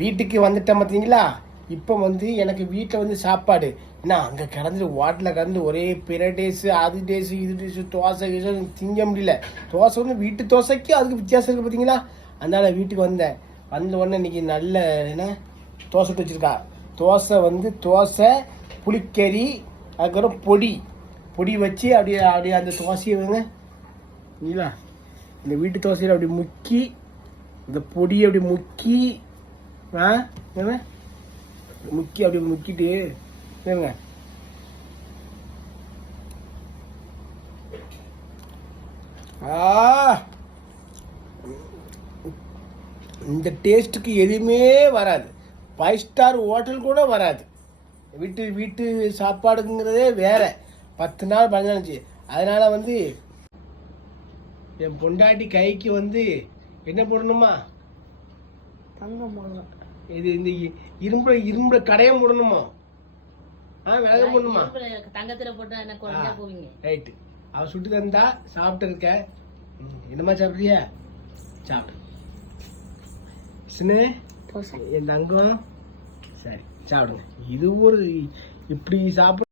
வீட்டுக்கு வந்துட்டேன் பார்த்தீங்களா இப்போ வந்து எனக்கு வீட்டில் வந்து சாப்பாடு. என்ன அங்கே கிடந்துட்டு வாட்டில் கிடந்து ஒரே பிற டேஸு அது டேஸு இது டேஸு தோசை கீசை திங்க முடியல. தோசை ஒன்று வீட்டு தோசைக்கு அதுக்கு வித்தியாசம் இருக்குது பார்த்தீங்களா அதனால வீட்டுக்கு வந்தேன். வந்த உடனே இன்னைக்கு நல்ல என்ன தோசை வச்சுருக்கா. தோசை வந்து தோசை புளிக்கறி அதுக்கப்புறம் பொடி. பொடி வச்சு அப்படியே அப்படியே அந்த தோசையை வந்து இல்லைங்களா இந்த வீட்டு தோசையில் அப்படி முக்கி இந்த பொடியை அப்படி முக்கி ஆ? என்ன? முக்கி அப்படி முக்கிட்டு. இருங்க. ஆ! இந்த டேஸ்ட்டுக்கு எதுவுமே வராது. ஃபைவ் ஸ்டார் ஹோட்டல் கூட வராது. வீட்டு வீட்டு சாப்பாடுங்கிறதே வேற. பத்து நாள் பதினஞ்சு அதனால் வந்து என் பொண்டாட்டி கைக்கு வந்து என்ன போடணுமா? இது இந்த இரும்புல இரும்புல கடையம் போடணுமா ஆ விலக இருப்புல தங்கத்துல போட்டா என்ன குறைஞ்சா. போவீங்க? ரைட்டு அவ சுட்டு தந்தா சாப்பிட்டு இருக்க. ம், என்னம்மா சாப்பிட்றியா? சாப்பிடு. சின்ன என் தங்கம். சரி சாப்பிடுங்க. இது ஒரு இப்படி சாப்பிட